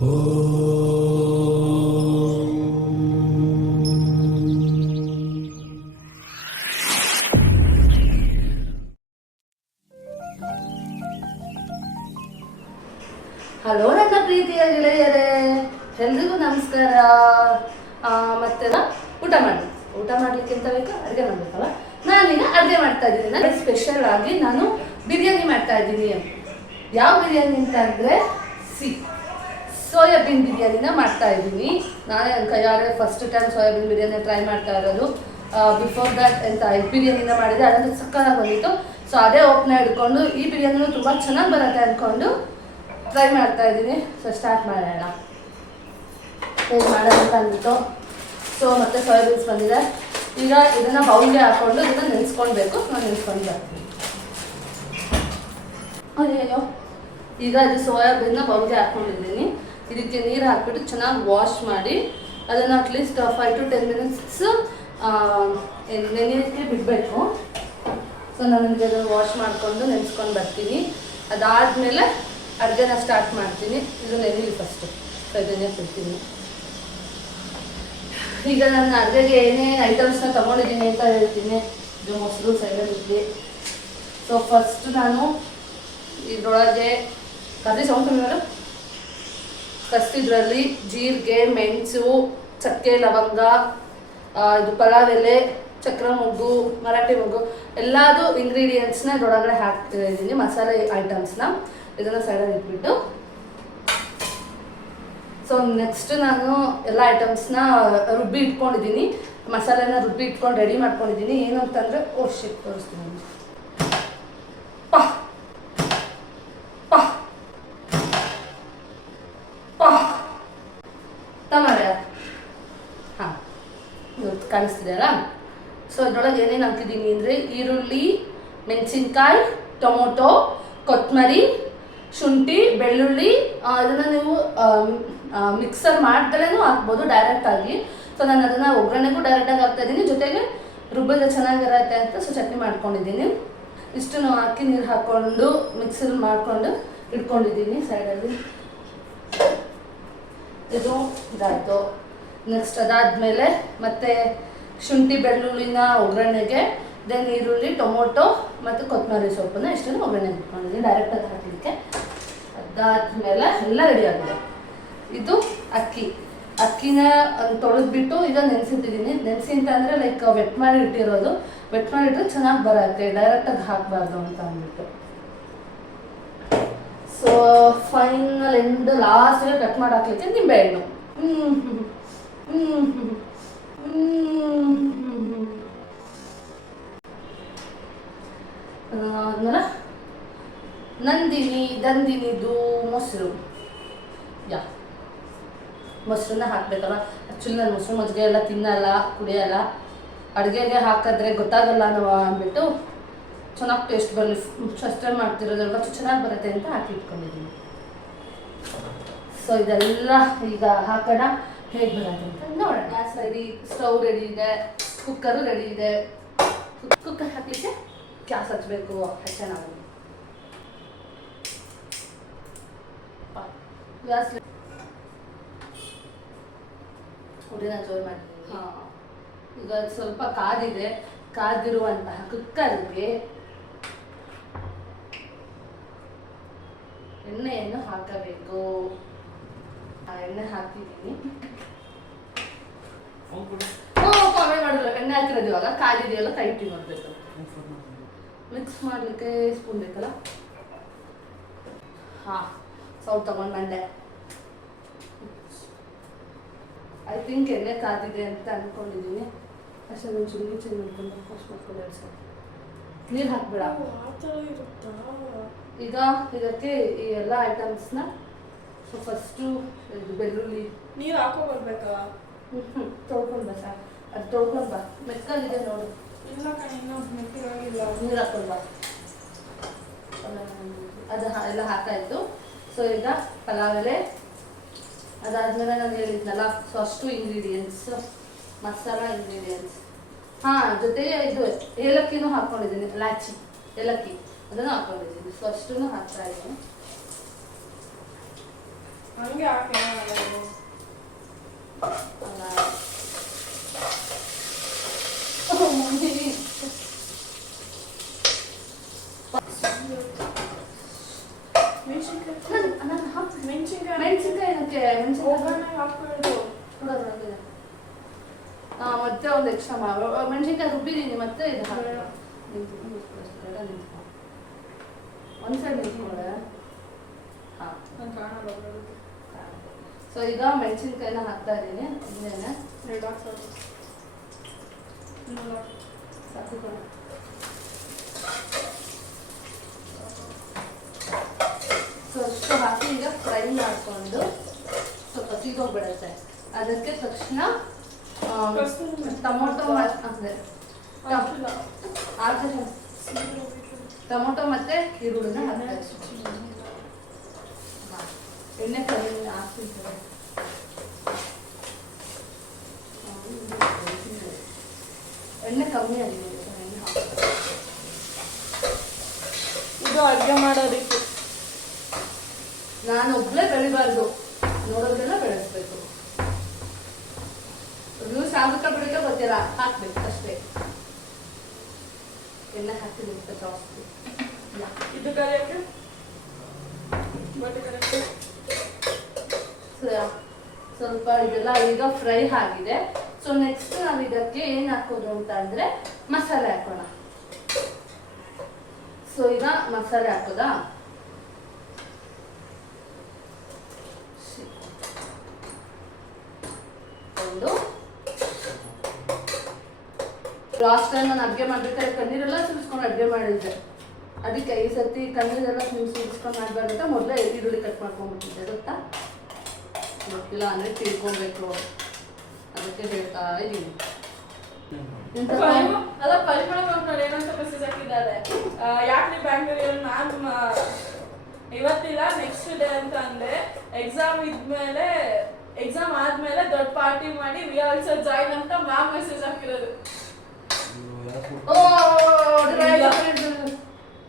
Hello ನನ್ನ ಪ್ರೀತಿಯ ಗೆಳೆಯರೇ, ಎಲ್ರಿಗೂ ನಮಸ್ಕಾರ. ಮತ್ತೆ ಊಟ ಮಾಡ್ಲಿಕ್ಕೆ ಎಂತ ಬೇಕು, ಅಡುಗೆ ಮಾಡ್ಬೇಕಲ್ಲ. ನಾನೀಗ ಅಡುಗೆ ಮಾಡ್ತಾ ಇದ್ದೀನಿ. ನಾನು ಸ್ಪೆಷಲ್ ಆಗಿ ನಾನು ಬಿರಿಯಾನಿ ಮಾಡ್ತಾ ಇದ್ದೀನಿ. ಯಾವ ಬಿರಿಯಾನಿ ಅಂತ ಅಂದರೆ ಸೋಯಾಬೀನ್ ಬಿರಿಯಾನಿನ ಮಾಡ್ತಾ ಇದ್ದೀನಿ. ನಾನೇ ನನ್ನ ಕೈಯಾರೆ first time soybean biryani try ಮಾಡ್ತಾ ಇರೋದು. ಬಿಫೋರ್ ದ್ಯಾಟ್ ಎಂತ ಎಗ್ ಬಿರಿಯಾನಿನ ಮಾಡಿದೆ, ಅದಂತೂ ಸಕ್ಕತ್ತಾಗಿ ಬಂದಿತ್ತು. ಸೊ ಅದೇ ಓಪನ್ ಹಿಡ್ಕೊಂಡು ಈ ಬಿರಿಯಾನಿನೂ ತುಂಬ ಚೆನ್ನಾಗಿ ಬರುತ್ತೆ ಅಂದ್ಕೊಂಡು ಟ್ರೈ ಮಾಡ್ತಾ ಇದ್ದೀನಿ. ಸೊ ಸ್ಟಾರ್ಟ್ ಮಾಡೋಣ, ಹೇಗೆ ಮಾಡೋದಂತ ಅಂದ್ಬಿಟ್ಟು. ಸೊ ಮತ್ತೆ ಸೋಯಾಬೀನ್ಸ್ ಬಂದಿದೆ. ಈಗ ಇದನ್ನು ಬೌಲ್ಗೆ ಹಾಕ್ಕೊಂಡು ಇದನ್ನು ನೆನೆಸ್ಕೊಳ್ಬೇಕು. ನಾನು ನೆನೆಸ್ಕೊಂಡು ಬರ್ತೀನಿ. ಅಯ್ಯೋ, ಈಗ ಇದು ಸೋಯಾಬೀನ್ನ ಬೌಲ್ಗೆ ಹಾಕ್ಕೊಂಡಿದ್ದೀನಿ. ಇದಕ್ಕೆ ನೀರು ಹಾಕ್ಬಿಟ್ಟು ಚೆನ್ನಾಗಿ ವಾಶ್ ಮಾಡಿ ಅದನ್ನು ಅಟ್ಲೀಸ್ಟ್ 5 to 10 minutes ನೆನೆಯೋಕ್ಕೆ ಬಿಡಬೇಕು. ಸೊ ನಾನು ಅದನ್ನು ವಾಶ್ ಮಾಡಿಕೊಂಡು ನೆನೆಸ್ಕೊಂಡು ಬರ್ತೀನಿ. ಅದಾದಮೇಲೆ ಅಡುಗೆನ ಸ್ಟಾರ್ಟ್ ಮಾಡ್ತೀನಿ. ಇದು ನೆನೆಲಿ ಫಸ್ಟು. ಸೊ ಇದನ್ನೇ ಬಿಡ್ತೀನಿ. ಈಗ ನನ್ನ ಅಡುಗೆಗೆ ಏನೇ ಐಟಮ್ಸ್ನ ತೊಗೊಂಡಿದ್ದೀನಿ ಅಂತ ಹೇಳ್ತೀನಿ. ಇದು ಮೊಸರು ಸೈಡಲ್ಲಿ. ಸೊ ಫಸ್ಟ್ ನಾನು ಇದರೊಳಗೆ ಕರ್ರಿ ಸೌಂಡ್ ಕಸ್ತಿದ್ರಲ್ಲಿ ಜೀರಿಗೆ, ಮೆಣಸು, ಚಕ್ಕೆ, ಲವಂಗ, ಇದು ಪಲಾವ್ ಎಲೆ, ಚಕ್ರ ಮೊಗ್ಗು, ಮರಾಠಿ ಮೊಗ್ಗು ಎಲ್ಲದು ಇಂಗ್ರೀಡಿಯೆಂಟ್ಸ್ನ ಇದರೊಳಗಡೆ ಹಾಕ್ತಿದ್ದೀನಿ, ಮಸಾಲೆ ಐಟಮ್ಸ್ನ. ಇದನ್ನು ಸೈಡಲ್ಲಿ ಇಟ್ಬಿಟ್ಟು ಸೊ ನೆಕ್ಸ್ಟ್ ನಾನು ಎಲ್ಲ ಐಟಮ್ಸ್ನ ರುಬ್ಬಿ ಇಟ್ಕೊಂಡಿದ್ದೀನಿ. ಮಸಾಲೆನ ರುಬ್ಬಿ ಇಟ್ಕೊಂಡು ರೆಡಿ ಮಾಡ್ಕೊಂಡಿದ್ದೀನಿ. ಏನು ಅಂತಂದರೆ ತೋರಿಸ್ತೀನಿ. ಟಮಾಟೆ ಹಾಂ ಕಾಣಿಸ್ತಿದೆಯಲ್ಲ. ಸೊ ಇದರೊಳಗೆ ಏನೇನು ಹಾಕಿದ್ದೀನಿ ಅಂದರೆ ಈರುಳ್ಳಿ, ಮೆಣಸಿನ್ಕಾಯಿ, ಟೊಮೊಟೊ, ಕೊತ್ತಂಬರಿ, ಶುಂಠಿ, ಬೆಳ್ಳುಳ್ಳಿ. ಇದನ್ನು ನೀವು ಮಿಕ್ಸರ್ ಮಾಡ್ದಲೇನೂ ಹಾಕ್ಬೋದು ಡೈರೆಕ್ಟಾಗಿ. ಸೊ ನಾನು ಅದನ್ನು ಒಗ್ಗರಣೆಗೂ ಡೈರೆಕ್ಟಾಗಿ ಹಾಕ್ತಾಯಿದ್ದೀನಿ, ಜೊತೆಗೆ ರುಬ್ಬಿದ್ರೆ ಚೆನ್ನಾಗಿರತ್ತೆ ಅಂತ ಸೊ ಚಟ್ನಿ ಮಾಡ್ಕೊಂಡಿದ್ದೀನಿ. ಇಷ್ಟನ್ನು ಹಾಕಿ ನೀರು ಹಾಕ್ಕೊಂಡು ಮಿಕ್ಸರ್ ಮಾಡಿಕೊಂಡು ಇಟ್ಕೊಂಡಿದ್ದೀನಿ ಸೈಡಲ್ಲಿ. ಇದು ಇದಾಯಿತು. ನೆಕ್ಸ್ಟ್ ಅದಾದಮೇಲೆ ಮತ್ತೆ ಶುಂಠಿ ಬೆಳ್ಳುಳ್ಳಿನ ಒಗ್ಗರಣೆಗೆ, ದೆನ್ ಈರುಳ್ಳಿ, ಟೊಮೊಟೊ ಮತ್ತು ಕೊತ್ತಂಬರಿ ಸೊಪ್ಪನ್ನ ಇಷ್ಟನ್ನು ಒಗ್ಗರಣೆಗೆ ಇಟ್ಕೊಂಡಿದ್ದೀನಿ ಡೈರೆಕ್ಟಾಗಿ ಹಾಕಲಿಕ್ಕೆ. ಅದಾದಮೇಲೆ ಎಲ್ಲ ರೆಡಿ ಆಗಿದೆ. ಇದು ಅಕ್ಕಿನ ತೊಳೆದ್ಬಿಟ್ಟು ಈಗ ನೆನೆಸಿಟ್ಟಿದ್ದೀನಿ. ನೆನೆಸಿ ಅಂತ ಅಂದರೆ ಲೈಕ್ ವೆಟ್ ಮಾಡಿ ಇಟ್ಟಿರೋದು. ವೆಟ್ ಮಾಡಿಟ್ರೆ ಚೆನ್ನಾಗಿ ಬರುತ್ತೆ, ಡೈರೆಕ್ಟಾಗಿ ಹಾಕಬಾರ್ದು ಅಂತ ಅಂದ್ಬಿಟ್ಟು. ಸೊ ಫೈನಲ್ ಎಂಡ್ ಲಾಸ್ಟಿಗೆ ಕಟ್ ಮಾಡಿ ಹಾಕ್ಲಿಕ್ಕೆ ನಿಂಬೆಹಣ್ಣು. ಆದ್ಮೇಲೆ ನಂದಿನಿದು ಮೊಸರು. ಮೊಸರನ್ನ ಹಾಕಬೇಕಲ್ಲ. ಆ್ಯಕ್ಚುಲಿ ನಾನು ಮೊಸರು ಮಜ್ಜಿಗೆ ಎಲ್ಲ ತಿನ್ನಲ್ಲ, ಕುಡಿಯಲ್ಲ. ಅಡುಗೆಗೆ ಹಾಕಿದ್ರೆ ಗೊತ್ತಾಗಲ್ಲ ನಾವು ಅಂದ್ಬಿಟ್ಟು ಚೆನ್ನಾಗಿ ಟೇಸ್ಟ್ ಬರಲಿ, ಫಸ್ಟ್ ಟೈಮ್ ಮಾಡ್ತಿರೋದ್ರಲ್ಲ ಚೆನ್ನಾಗಿ ಬರುತ್ತೆ ಅಂತ ಹಾಕಿ ಇಟ್ಕೊಂಡಿದ್ದೀನಿ. ಸೊ ಇದೆಲ್ಲ ಈಗ ಹಾಕೋಣ, ಹೇಗೆ ಬರುತ್ತೆ ಅಂತ ನೋಡೋಣ. ಗ್ಯಾಸ್ ರೆಡಿ, ಸ್ಟವ್ ರೆಡಿ ಇದೆ, ಕುಕ್ಕರು ರೆಡಿ ಇದೆ. ಕುಕ್ಕರ್ ಹಾಕಲಿಕ್ಕೆ ಗ್ಯಾಸ್ ಹಚ್ಚಬೇಕು. ಹಚ್ಚೋಣ ಗ್ಯಾಸ್ ಉಡಿನ ಜೋರು ಮಾಡ್ತೀನಿ. ಹಾಂ, ಈಗ ಸ್ವಲ್ಪ ಕಾದಿರುವಂತಹ ಕುಕ್ಕರ್ಗೆ ಎಣ್ಣೆಯನ್ನು ಹಾಕಬೇಕು. ಎಣ್ಣೆ ಹಾಕಿದ್ದೀನಿ. ಕಾಮೆಂಟ್ ಮಾಡಿದ್ರು ಎಣ್ಣೆ ಹಾಕಿರೋದು ಇವಾಗ ಕಾದಿದೆಯಲ್ಲ ಕೈಟಿ ಮಾಡಬೇಕು. ಮಿಕ್ಸ್ ಮಾಡಲಿಕ್ಕೆ ಸ್ಪೂನ್ ಬೇಕಲ್ಲ. ಹಾಂ, ಸೌಟ್ ತಗೊಂಡು ಬಂದೆ. ಐ ಥಿಂಕ್ ಎಣ್ಣೆ ಕಾದಿದೆ ಅಂತ ಅಂದ್ಕೊಂಡಿದ್ದೀನಿ. ಅಷ್ಟೇ ನಾನು ಚುಂಗಿ ಮಾಡ್ಕೊಂಡು ವಾಶ್ ಮಾಡ್ಕೊಂಡು ಸರ್ ನೀರು ಹಾಕ್ಬೇಡ. ಈಗ ಇದಕ್ಕೆ ಈ ಎಲ್ಲ ಐಟಮ್ಸ್ನ ಸೊ ಫಸ್ಟು ಬೆಳ್ಳುಳ್ಳಿ ನೀರು ಹಾಕೋ ಬರ್ಬೇಕಾ? ತೊಳ್ಕೊಂಡು ಬಾ ಸರ್, ಅದು ತೊಳ್ಕೊಂಡು ಬಾ. ಮೆಕ್ಕಲ್ಲಿದೆ ನೋಡು. ಇಲ್ಲ ಇನ್ನೂ ಮೆಕ್ಕಗಾಗಿಲ್ಲ. ನೀರು ಹಾಕ್ಕೊಂಡು ಬಾ. ಅದು ಎಲ್ಲ ಹಾಕಾಯಿತು. ಸೊ ಈಗ ಪಲಾವ್ ಎಲೆ, ಅದಾದಮೇಲೆ ನಾನು ಹೇಳಿದ್ನಲ್ಲ ಸೊ ಅಷ್ಟು ಇಂಗ್ರೀಡಿಯೆಂಟ್ಸ್, ಮಸಾಲ ಇಂಗ್ರೀಡಿಯೆಂಟ್ಸ್. ಹಾಂ, ಜೊತೆಗೆ ಇದು ಏಲಕ್ಕಿನೂ ಹಾಕ್ಕೊಂಡಿದ್ದೀನಿ, ಇಲಾಚಿ ಏಲಕ್ಕಿ ಅದನ್ನು ಹಾಕ್ಕೊಂಡಿದ್ದೀನಿ. ಸೊ ಅಷ್ಟನ್ನು ಹಾಕ್ತಾ ಇದ್ದೀನಿ. ಹಂಗೆ ಹಾಕಿ ಏನಾಗಲ್ಲ. ಅಲ್ಲ ಮೆಣಸಿನ್ಕಾಯಿ ಮತ್ತೆ ಒಂದು ಎಕ್ಸ್ಟ್ರಾ ಮೆಣಸಿನ್ಕಾಯಿ ರುಬ್ಬಿದ್ದೀನಿ ಮತ್ತೆ ಇದು ಒಂದು ಸೈಡ್ ನಿಂತ್ಕೊಳ್ಳೆ. ಹಾಂ, ಸೊ ಈಗ ಮೆಣಸಿನ್ಕಾಯಿನ ಹಾಕ್ತಾ ಇದ್ದೀನಿ. ಇನ್ನೇನೆ ಸೊ ಅಷ್ಟು ಹಾಕಿ ಈಗ ಫ್ರೈ ಮಾಡಿಕೊಂಡು ಸ್ವಲ್ಪ ಸೀದೋಗ್ಬಿಡುತ್ತೆ. ಅದಕ್ಕೆ ತಕ್ಷಣ ಟೊಮೊಟೊ ಅಂದರೆ ಟೊಮೊಟೊ ಮತ್ತು ಈರುಳ್ಳಿನ ಹಾಕ್ತಾರೆ. ಎಣ್ಣೆ ಕಮ್ಮಿ ಹಾಕ್ತಿರ್ತಾರೆ. ಎಣ್ಣೆ ಕಮ್ಮಿ ಆಗಿದೆ. ಇದು ಅಡುಗೆ ಮಾಡೋ ರೀತಿ. ನಾನು ಒಬ್ಬಳೇ ಬೆಳಿಬಾರ್ದು, ನೋಡೋದೆಲ್ಲ ಬೆಳೆಸ್ಬೇಕು. ನೀವು ಸಾಗುತ್ತಾ ಬಿಡಕ್ಕೆ ಗೊತ್ತಿಲ್ಲ, ಹಾಕ್ಬೇಕು ಅಷ್ಟೇ. ಎಣ್ಣೆ ಹಾಕ್ತಿದ್ದೀನಿ ಜಾಸ್ತಿ. ಇದು ಕರೆಕ್ಟ್ ಬಟ್ ಕರೆಕ್ಟ್. ಸ್ವಲ್ಪ ಇದೆಲ್ಲ ಈಗ ಫ್ರೈ ಆಗಿದೆ. ಸೊ ನೆಕ್ಸ್ಟ್ ನಾವು ಇದಕ್ಕೆ ಏನ್ ಹಾಕೋದು ಅಂತ ಅಂದ್ರೆ ಮಸಾಲೆ ಹಾಕೋಣ. ಸೊ ಈಗ ಮಸಾಲೆ ಹಾಕೋದಾ? ಒಂದು ಲಾಸ್ಟ್ ಟೈಮ್ ನಾನು ಅಡುಗೆ ಮಾಡ್ಬೇಕಾದ್ರೆ ಕಣ್ಣೀರೆಲ್ಲ ಸುರಿಸ್ಕೊಂಡು ಅಡುಗೆ ಮಾಡಿದ್ದೆ. ಅದಕ್ಕೆ ಈ ಸರ್ತಿ ಕಣ್ಣೀರೆಲ್ಲ ಸುರಿಸ್ಕೊಂಡು ಮಾಡಬಾರ್ದು ಅಂತ ಮೊದಲೇ ಈರುಳ್ಳಿ ಕಟ್ ಮಾಡ್ಕೊಂಡ್ಬಿಟ್ಟಿದ್ದೆ. ಗೊತ್ತಾ? ಗೊತ್ತಿಲ್ಲ ಅಂದರೆ ತಿಳ್ಕೊಬೇಕು, ಅದಕ್ಕೆ ಹೇಳ್ತಾ ಇದ್ದೀನಿ. ಅಲ್ಲ, ಪರಿಮಳ ನೋಡಿ ಏನಂತ ಮೆಸೇಜ್ ಹಾಕಿದ್ದಾರೆ. ಯಾಕೆ ಬ್ಯಾಂಗ್ಳೂರಲ್ಲಿ ನಾನು ಇವತ್ತಿಲ್ಲ ನೆಕ್ಸ್ಟ್ ಡೇ ಅಂತ ಅಂದೆ. ಎಕ್ಸಾಮ್ ಆದ್ಮೇಲೆ ದೊಡ್ಡ ಪಾರ್ಟಿ ಮಾಡಿ ವಿ ಆಲ್ಸೋ ಜಾಯಿನ್ ಅಂತ ಮ್ಯಾಮ್ ಮೆಸೇಜ್ ಹಾಕಿರೋದು.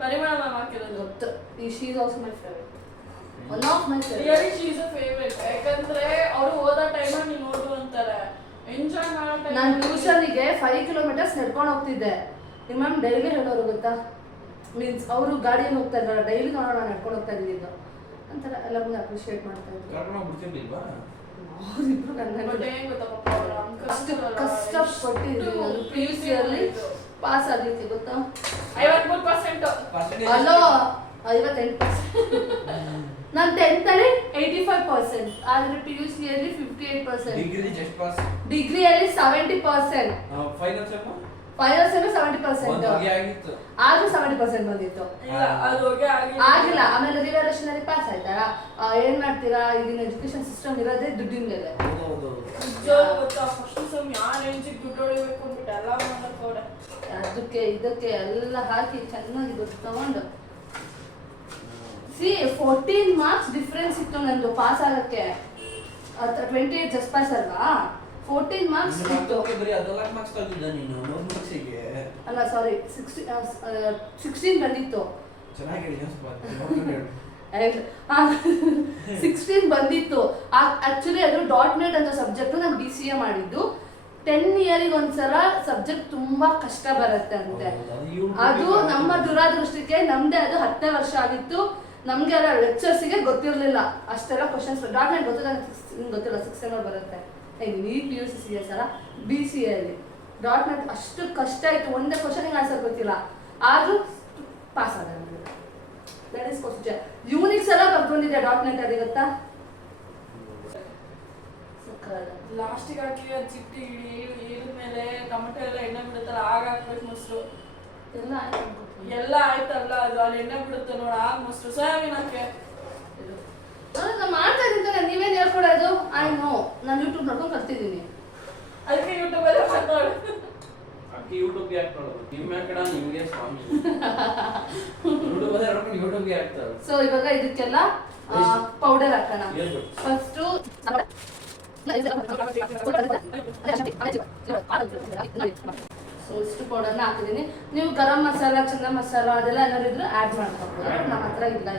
ಪರಿಮಳ ಮ್ಯಾಮ್ ಹಾಕಿರೋದು. ಗೊತ್ತು. She is also my favourite. One of my really she is a favourite. ಯಾಕಂದ್ರೆ ಅವರು ಓದೋ ಟೈಮಲ್ಲಿ ನೀನು ಓದು ಅಂತಾರೆ, ಎಂಜಾಯ್ ಮಾಡೋ ಟೈಮ್. ನಾನು ಟ್ಯೂಷನ್ಗೆ 5 ಕಿಲೋಮೀಟರ್ಸ್ ನಡ್ಕೊಂಡು ಹೋಗ್ತಿದ್ದೆ. ನಿಮ್ಮ ಮ್ಯಾಮ್ ಡೈಲಿ ಹೇಳೋರು ಗೊತ್ತಾ, ಮೀನ್ಸ್ ಅವರು ಗಾಡಿಯಲ್ಲಿ ಹೋಗ್ತಾ ಇದ್ದಾರೆ, ಡೈಲಿ ನೋಡೋಣ ನಾನು ನಡ್ಕೊಂಡು ಹೋಗ್ತಾ ಇದ್ದಿದ್ದು ಅಂತಾರೆ. ಎಲ್ಲರಿಗೂ ಅಪ್ರಿಷಿಯೇಟ್ ಮಾಡ್ತಾ ಇದ್ರು. ಅವರಿಬ್ರು ಕಷ್ಟಪಟ್ಟಿದ್ರು PUC-ಯಲ್ಲಿ ಪಾಸ್ ಆಗಲಿಕ್ಕೆ. ಗೊತ್ತಾ? 53%. ಅಲೋ 58%. ನಾನು 10th ಅಲ್ಲಿ 85%, ಆದ್ರೆ PUC-ಯಲ್ಲಿ 58%, ಡಿಗ್ರಿಯಲ್ಲಿ 70%, ಫೈನಲ್ ಸೆಮ್ 70%, ಆದ್ರೂ 70% ಬಂದಿತ್ತು. ಆಗಿಲ್ಲ. ಆಮೇಲೆ ರಿವ್ಯಾಲ್ಯೂಷನ್ ಅಲ್ಲಿ ಪಾಸ್ ಆಯ್ತಾರ. ಏನ್ ಮಾಡ್ತೀರಾ, ಈಗಿನ ಎಜುಕೇಶನ್ ಸಿಸ್ಟಮ್ ಇರೋದೇ ದುಡ್ಡಿನ ಮೇಲೆ. ಅದಕ್ಕೆ ಇದಕ್ಕೆ ಎಲ್ಲ ಹಾಕಿ ಚೆನ್ನಾಗಿ ದುಡ್ಡು ತಗೊಂಡು 14 ಮಾರ್ಕ್ಸ್ ಡಿಫ್ರೆನ್ಸ್ ಇತ್ತು ನಂದು ಪಾಸ್ ಆಗಕ್ಕೆ. 28 ಜಸ್ಟ್ ಪಾಸ್ ಅಲ್ವಾ, 14 ಮಾರ್ಕ್ಸ್ ಇತ್ತು. ಅಲ್ಲ ಸಾರಿ, 16 ಬಂದಿತ್ತು. 16 ಬಂದಿತ್ತು. ಆಕ್ಚುಲಿ ಅದು .NET ಅಂತ ಸಬ್ಜೆಕ್ಟ್ ನಾನು BCA ಮಾಡಿದ್ದು. 10 ಇಯರಿಗೆ ಒಂದ್ಸಲ ಸಬ್ಜೆಕ್ಟ್ ತುಂಬಾ ಕಷ್ಟ ಬರುತ್ತೆ ಅಂತೆ. ಅದು ನಮ್ಮ ದುರಾದೃಷ್ಟಕ್ಕೆ ನಮ್ದೇ ಅದು 10ನೇ ವರ್ಷ ಆಗಿತ್ತು. ನಮ್ಗೆ ಎಲ್ಲ ಲೆಕ್ಚರ್ಸಿಗೆ ಗೊತ್ತಿರಲಿಲ್ಲ ಅಷ್ಟೆಲ್ಲ ಕ್ವಶನ್ಸ್. .NET ಗೊತ್ತಿಲ್ಲ, ಗೊತ್ತಿಲ್ಲ 6 ಸೆಮ್ ಬರುತ್ತೆ. ಈ PUC CS ಅಲ್ಲ, BCA-ಅಲ್ಲಿ .NET ಅಷ್ಟು ಕಷ್ಟ ಆಯ್ತು. ಒಂದೇ ಕ್ವಶನ್ಗೆ ಆನ್ಸರ್ ಗೊತ್ತಿಲ್ಲ, ಆದ್ರೂ ಪಾಸ್ ಆದ. ಯೂನಿಕ್ಸ್ ಎಲ್ಲ ಬರ್ಕೊಂಡಿದ್ದೆ .NET ಅಲ್ಲಿ, ಗೊತ್ತಾ? ಲಾಸ್ಟಿಗೆ ಹಾಕಿ ಚಿಟ್ಟಿ ಮೇಲೆ ಟೊಮೆಟೊ ಎಲ್ಲ ಎಣ್ಣೆ ಬಿಡುತ್ತಲ್ಲ, ಆಗ ಹಾಕ್ಬೇಕು ಮೊಸರು. ಎಲ್ಲ ಆಯ್ತಲ್ಲ, ಅದು ಅಲ್ಲಿ ಎಣ್ಣೆ ಬಿಡುತ್ತೆ ನೋಡ, ಆಗ ಮೊಸರು. ಸೋಯಾಬೀನ್ ಹಾಕಿ ನಾನು ಮಾಡ್ತಾ ಇದ್ದೀನಿ. ನೀವೇನು ಹೇಳ್ಕೊಡೋದು? ನೋ, ನಾನು ಯೂಟ್ಯೂಬ್ ನೋಡ್ಕೊಂಡು ಕಲ್ತಿದ್ದೀನಿ. ಅದಕ್ಕೆ ಯೂಟ್ಯೂಬಲ್ಲಿ ಮಾತಾಡು. ಯೂಟ್ಯೂಬ್ಗೆ ಹಾಕ್ಕೊಳ್ಳೋದು ನಿಮ್ಮ ಕಡೆ ನಿಮಗೆ ಸ್ವಾಮಿ ಯೂಟ್ಯೂಬ್ಗೆ ಹಾಕ್ತಾರೆ. ಸೊ ಇವಾಗ ಇದಕ್ಕೆಲ್ಲ ಪೌಡರ್ ಹಾಕೋಣ. ಫಸ್ಟು ಸೊ ಇಷ್ಟು ಪೌಡರ್ನ ಹಾಕಿದ್ದೀನಿ. ನೀವು ಗರಂ ಮಸಾಲ, ಚಂದ ಮಸಾಲ ಅದೆಲ್ಲ ಏನಾದ್ರು ಇದ್ರೆ ಆ್ಯಡ್ ಮಾಡ್ಕೊಬೋದು. ನಮ್ಮ ಹತ್ರ ಇಲ್ಲ.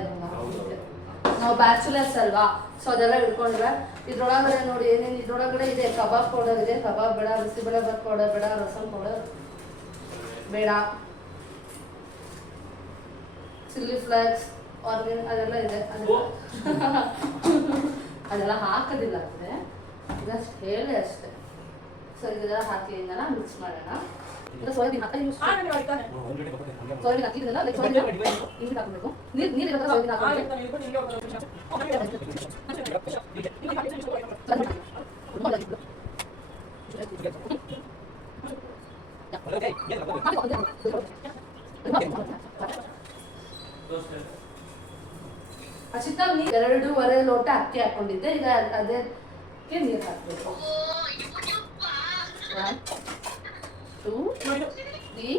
ನಾವು ಬ್ಯಾಚುಲರ್ಸ್ ಅಲ್ವಾ, ಸೊ ಅದೆಲ್ಲ ಇಟ್ಕೊಂಡ್ರೆ ಇದ್ರೊಳಗಡೆ ನೋಡಿ ಏನೇನು ಇದ್ರೊಳಗಡೆ ಇದೆ. ಕಬಾಬ್ ಪೌಡರ್ ಇದೆ, ಕಬಾಬ್ ಬೇಡ, ಬಿಸಿಬೇಳೆಬಾತ್ ಪೌಡರ್ ಬೇಡ, ರಸಮ್ ಪೌಡರ್ ಬೇಡ, ಚಿಲ್ಲಿ ಫ್ಲೇಕ್ಸ್ ಆರ್ಗ್ಯಾನಿಕ್ ಅದೆಲ್ಲ ಇದೆ. ಅದೆಲ್ಲ ಹಾಕೋದಿಲ್ಲ ಅಂದರೆ ಜಸ್ಟ್ ಹೇಳಿ ಅಷ್ಟೇ. ಸೊ ಇದೆಲ್ಲ ಹಾಕಿ ಹಿಂಗೆಲ್ಲ ಮಿಕ್ಸ್ ಮಾಡೋಣ. ಈಗ ಸೋಯಾಬೀನ್ ಹಾಕಿ ಯೂಸ್ ಸೋಯಾಬೀನ್ ಹಾಕಿದ್ರಲ್ಲ, ಲೈಕ್ ಸೋಯಾಬೀನ್ ಹಿಂಗೆ ಹಾಕಬೇಕು. ನೀರು ಇರೋದ್ರ ಸೋಯಾಬೀನ್ ಹಾಕಬೇಕು. ಅಚಿತ ನೀರು 2.5 ಲೋಟ ಅಕ್ಕಿ ಹಾಕೊಂಡಿದ್ದೆ. ಈಗ ಅದಕ್ಕೆ ನೀರು ಹಾಕಬೇಕು. 1 2 3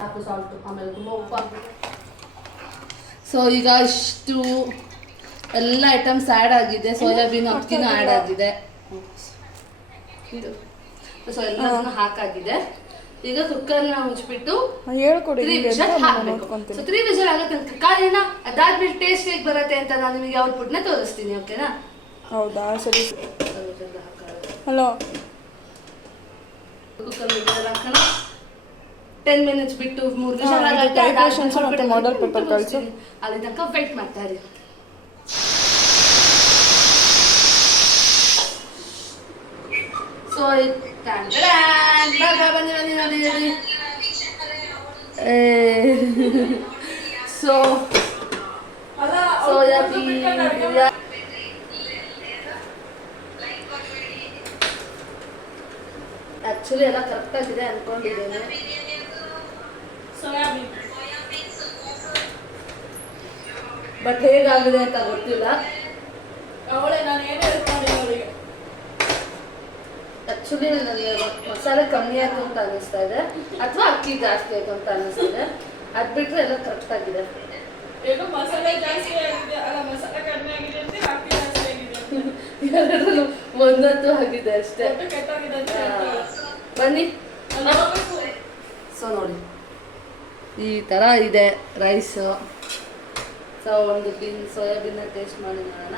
ಹಾಕು ಸಾಲ್ಟು, ಆಮೇಲೆ ತುಂಬ ಉಪ್ಪು ಹಾಕಬೇಕು. ಸೊ ಈಗ ಇಷ್ಟು ಎಲ್ಲ ಐಟಮ್ಸ್ ಆ್ಯಡ್ ಆಗಿದೆ. ಸೋಯಾಬೀನ್ ಅಕ್ಕಿನೂ ಆ್ಯಡ್ ಆಗಿದೆ. ಇದು ಸೊ ಎಲ್ಲದನ್ನು ಹಾಕಾಗಿದೆ. ಈಗ ಕುಕ್ಕರ್ನ ಮುಚ್ಚಿಬಿಟ್ಟು 3 ವಿಷಲ್ ಹಾಕಬೇಕು. ಸೊ 3 ವಿಷಲ್ ಆಗೋ ತನಕ ಕಾಯೋಣ. ಅದಾದ್ಮೇಲೆ ಟೇಸ್ಟ್ ಹೇಗೆ ಬರುತ್ತೆ ಅಂತ ನಾನು ನಿಮಗೆ ಔಟ್ಪುಟ್ನ ತೋರಿಸ್ತೀನಿ. ಓಕೆನಾ? ಹೌದಾ, ಸರಿ. ಹಲೋ, ಕುಕ್ಕರ್ ವಿಷಲ್ ಹಾಕೋಣ. 10 ಮಿನಿಟ್ಸ್ ಬಿಟ್ಟು 3 ವಿಷಲ್ ಮತ್ತೆ ಮಾಡಲ್ ಪೇಪರ್ ಕಳಿಸು. ಅಲ್ಲಿ ತನಕ ವೇಟ್ ಮಾಡ್ತಾ ಇರಿ. ಸೊ ಬನ್ನಿ ನೋಡಿ. ಸೊ ಸೋಯಾಬೀನ್ ಆಕ್ಚುಲಿ ಎಲ್ಲ ಕರೆಕ್ಟ್ ಆಗಿದೆ ಅನ್ಕೊಂಡಿದ್ದೇನೆ. ಬಟ್ ಹೇಗಾಗಿದೆ ಅಂತ ಗೊತ್ತಿಲ್ಲ. ಆಕ್ಚುಲಿ ನನಗೆ ಮಸಾಲೆ ಕಮ್ಮಿ ಆಯ್ತು ಅಂತ ಅನ್ನಿಸ್ತಾ ಇದೆ, ಅಥವಾ ಅಕ್ಕಿ ಜಾಸ್ತಿ ಆಯ್ತು ಅಂತ ಅನ್ನಿಸ್ತಿದೆ. ಅದ್ ಬಿಟ್ರೆ ಎಲ್ಲ ಕರೆಕ್ಟ್ ಆಗಿದೆ. ಮಸಾಲೆ ಜಾಸ್ತಿ ಆಗಿದೆ, ಅಲ್ಲ ಮಸಾಲೆ ಕಡಿಮೆ ಆಗಿದೆ ಅಂತ ಅಕ್ಕಿ ಜಾಸ್ತಿ ಆಗಿದೆ. ಎರಡರಲ್ಲೂ ಒಂದೊಂದು ಆಗಿದೆ ಅಷ್ಟೇ. ಬನ್ನಿ. ಸೊ ನೋಡಿ ಈ ಥರ ಇದೆ ರೈಸು. ಸೊ ಒಂದು ಸೋಯಾಬೀನ ಟೇಸ್ಟ್ ಮಾಡಿ ನೋಡೋಣ.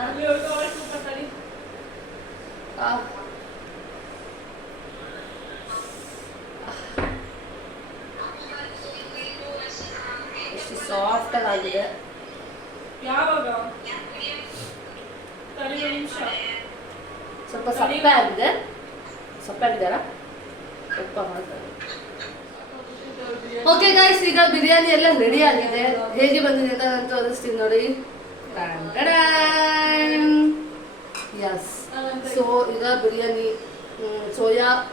ಎಷ್ಟು ಸಾಫ್ಟಾಗಿ ಆಗಿದೆ. ಸ್ವಲ್ಪ ಸಪ್ಪೆ ಆಗಿದೆ. ಸಪ್ಪೆ ಆಗಿದಾರ ಸ್ವಲ್ಪ ಮಾಡ್ತಾರೆ. ಓಕೆ ಗೈಸ್, ಈಗ ಬಿರಿಯಾನಿ ಎಲ್ಲ ರೆಡಿ ಆಗಿದೆ. ಹೇಗೆ ಬಂದಿದೆ ಅಂತ ನಾನು ತೋರಿಸ್ತೀನಿ ನೋಡಿ. ಯಸ್. ಸೊ ಈಗ ಬಿರಿಯಾನಿ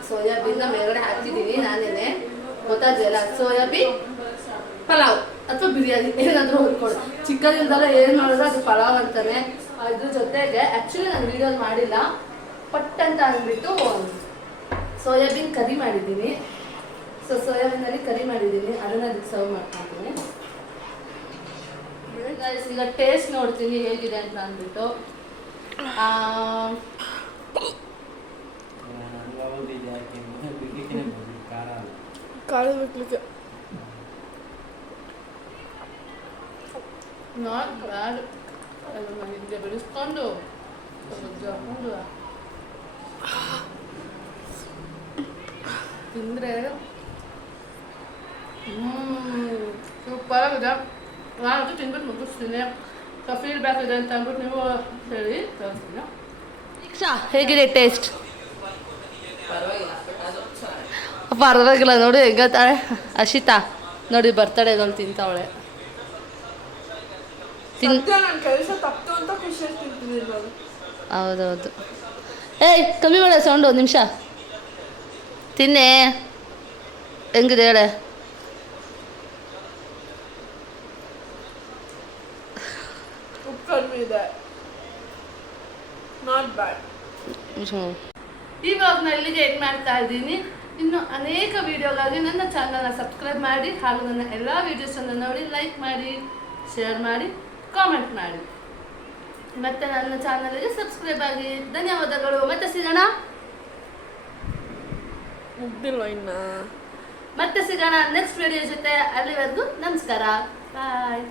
ಸೋಯಾಬೀನ್ ಮೇಲ್ಗಡೆ ಹಾಕಿದ್ದೀನಿ ನಾನೇನೆ. ಗೊತ್ತಾಗಿಲ್ಲ, ಸೋಯಾಬೀನ್ ಪಲಾವ್ ಅಥವಾ ಬಿರಿಯಾನಿ ಏನಾದರೂ ಹೊಂದ್ಕೊಳ್ಳಿ. ಚಿಕ್ಕದಿಲ್ದಲ್ಲ ಏನು ನೋಡಿದ್ರೆ ಅದು ಪಲಾವ್ ಅಂತಾನೆ. ಅದ್ರ ಜೊತೆಗೆ ಆ್ಯಕ್ಚುಲಿ ನಾನು ವಿಡಿಯೋ ಮಾಡಿಲ್ಲ, ಪಟ್ ಅಂತ ಅಂದ್ಬಿಟ್ಟು ಸೋಯಾಬೀನ್ ಕರಿ ಮಾಡಿದ್ದೀನಿ. ಸೊ ಸೋಯಾಬೀನಲ್ಲಿ ಕರಿ ಮಾಡಿದ್ದೀನಿ, ಅದನ್ನು ಅದಕ್ಕೆ ಸರ್ವ್ ಮಾಡ್ಕೊತೀನಿ. ಈಗ ಟೇಸ್ಟ್ ನೋಡ್ತೀನಿ ಹೇಗಿದೆ ಅಂತ ಅಂದ್ಬಿಟ್ಟು. ಖಾರದ ಬಿಡ್ಲಿಕ್ಕೆ ನಾಟ್ ಬ್ಯಾಡ್. ಹಿಂದೆ ಬೆಳೆಸ್ಕೊಂಡು ಹಾಕೊಂಡು ತಿಂದರೆ ಸೂಪರ್ ಆಗಿದೆ. ನಾನಂತೂ ತಿಂದ್ಬಿಟ್ಟು ಮುಗಿಸ್ತೀನಿ. ಸೊ ಫೀಡ್ಬ್ಯಾಕ್ ಇದೆ ಅಂತ ಅಂದ್ಬಿಟ್ಟು ನೀವು ಹೇಳಿ ತೋರಿಸ್ತೀನಿ. ಹೇಗಿದೆ ಟೇಸ್ಟ್? ಪರವಾಗಿಲ್ಲ ನೋಡಿ ಹೆಂಗತ್ತಾಳೆ ಅಶಿತಾ. ನೋಡಿ ಬರ್ತಡೇಗಳು ತಿಂತಾವಳೆ. ಹೌದೌದು. ಏಯ್ ಕಮ್ಮಿ ಮಾಡ ಸೌಂಡು, 1 ನಿಮಿಷ. ತಿನ್ನೆ ಹೆಂಗಿದೆ ಹೇಳೆ. ಈ ವ್ಲಾಗ್ನ ಇಲ್ಲಿಗೆ ಎಂಡ್ ಮಾಡ್ತಾ ಇದ್ದೀನಿ. ಇನ್ನು ಅನೇಕ ವಿಡಿಯೋಗಾಗಿ ನನ್ನ ಚಾನಲ್ನ ಸಬ್ಸ್ಕ್ರೈಬ್ ಮಾಡಿ, ಹಾಗೂ ನನ್ನ ಎಲ್ಲ ವೀಡಿಯೋಸನ್ನು ನೋಡಿ ಲೈಕ್ ಮಾಡಿ, ಶೇರ್ ಮಾಡಿ, ಕಾಮೆಂಟ್ ಮಾಡಿ. ಮತ್ತೆ ನನ್ನ ಚಾನಲ್ಗೆ ಸಬ್ಸ್ಕ್ರೈಬ್ ಆಗಿ. ಧನ್ಯವಾದಗಳು. ಮತ್ತೆ ಸಿಗೋಣ. ಮುಗ್ದಿಲ್ವ ಇನ್ನ ಮತ್ತೆ ಸಿಗೋಣ ನೆಕ್ಸ್ಟ್ ವಿಡಿಯೋ ಜೊತೆ. ಅಲ್ಲಿವರೆಗೂ ನಮಸ್ಕಾರ, ಬಾಯ್.